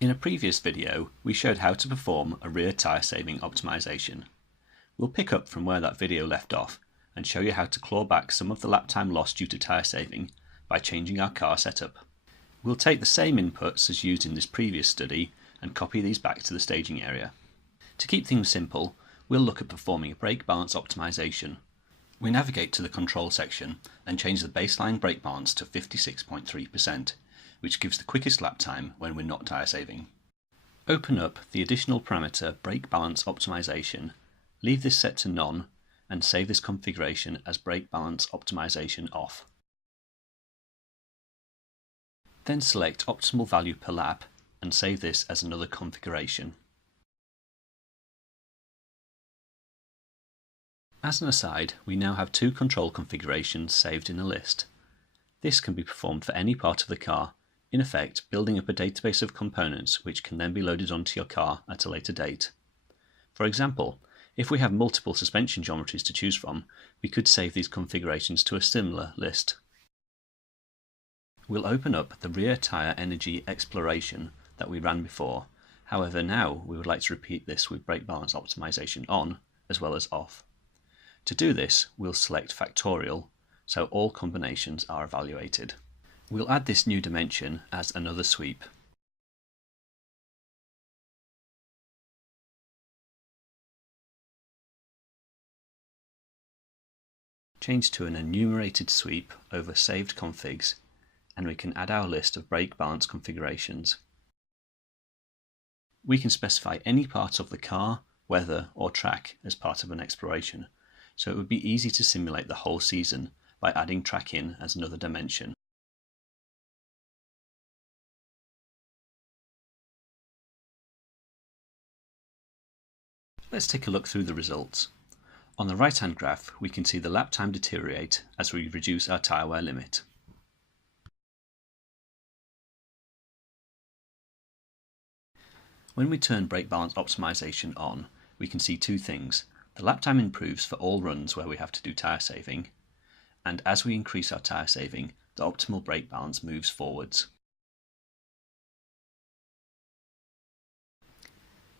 In a previous video, we showed how to perform a rear tyre saving optimization. We'll pick up from where that video left off and show you how to claw back some of the lap time lost due to tyre saving by changing our car setup. We'll take the same inputs as used in this previous study and copy these back to the staging area. To keep things simple, we'll look at performing a brake balance optimization. We navigate to the control section and change the baseline brake balance to 56.3%, which gives the quickest lap time when we're not tyre saving. Open up the additional parameter brake balance optimization, leave this set to none, and save this configuration as brake balance optimization off. Then select optimal value per lap and save this as another configuration. As an aside, we now have two control configurations saved in a list. This can be performed for any part of the car, in effect building up a database of components which can then be loaded onto your car at a later date. For example, if we have multiple suspension geometries to choose from, we could save these configurations to a similar list. We'll open up the rear tyre energy exploration that we ran before. However, now we would like to repeat this with brake balance optimization on as well as off. To do this, we'll select factorial, so all combinations are evaluated. We'll add this new dimension as another sweep. Change to an enumerated sweep over saved configs, and we can add our list of brake balance configurations. We can specify any part of the car, weather or track as part of an exploration, so it would be easy to simulate the whole season by adding track in as another dimension. Let's take a look through the results. On the right hand graph we can see the lap time deteriorate as we reduce our tyre wear limit. When we turn brake balance optimization on, we can see two things. The lap time improves for all runs where we have to do tyre saving, and as we increase our tyre saving, the optimal brake balance moves forwards.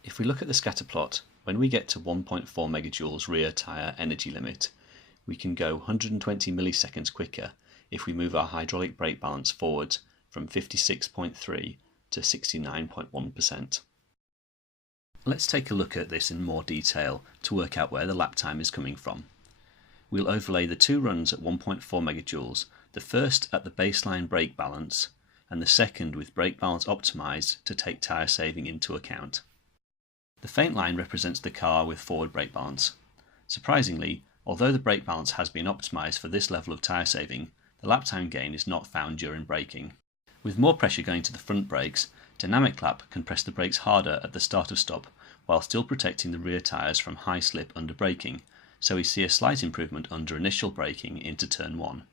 If we look at the scatter plot, when we get to 1.4 megajoules rear tyre energy limit, we can go 120 milliseconds quicker if we move our hydraulic brake balance forward from 56.3 to 69.1%. Let's take a look at this in more detail to work out where the lap time is coming from. We'll overlay the two runs at 1.4 megajoules, the first at the baseline brake balance and the second with brake balance optimized to take tyre saving into account. The faint line represents the car with forward brake balance. Surprisingly, although the brake balance has been optimized for this level of tyre saving, the lap time gain is not found during braking. With more pressure going to the front brakes, dynamic lap can press the brakes harder at the start of stop while still protecting the rear tyres from high slip under braking, so we see a slight improvement under initial braking into turn 1.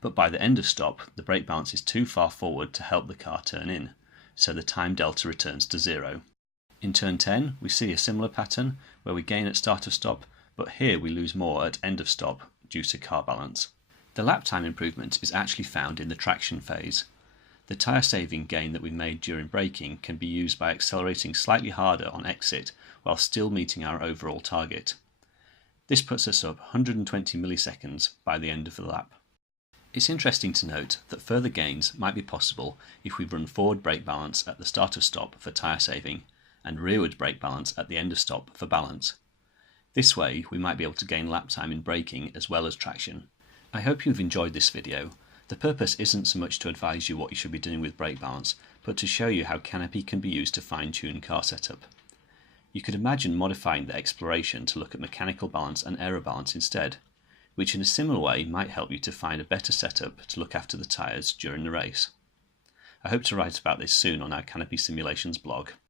But by the end of stop, the brake balance is too far forward to help the car turn in, so the time delta returns to 0. In turn 10, we see a similar pattern where we gain at start of stop, but here we lose more at end of stop due to car balance. The lap time improvement is actually found in the traction phase. The tyre saving gain that we made during braking can be used by accelerating slightly harder on exit while still meeting our overall target. This puts us up 120 milliseconds by the end of the lap. It's interesting to note that further gains might be possible if we run forward brake balance at the start of stop for tyre saving and rearward brake balance at the end of stop for balance. This way we might be able to gain lap time in braking as well as traction. I hope you've enjoyed this video. The purpose isn't so much to advise you what you should be doing with brake balance, but to show you how Canopy can be used to fine-tune car setup. You could imagine modifying the exploration to look at mechanical balance and aero balance instead, which in a similar way might help you to find a better setup to look after the tyres during the race. I hope to write about this soon on our Canopy Simulations blog.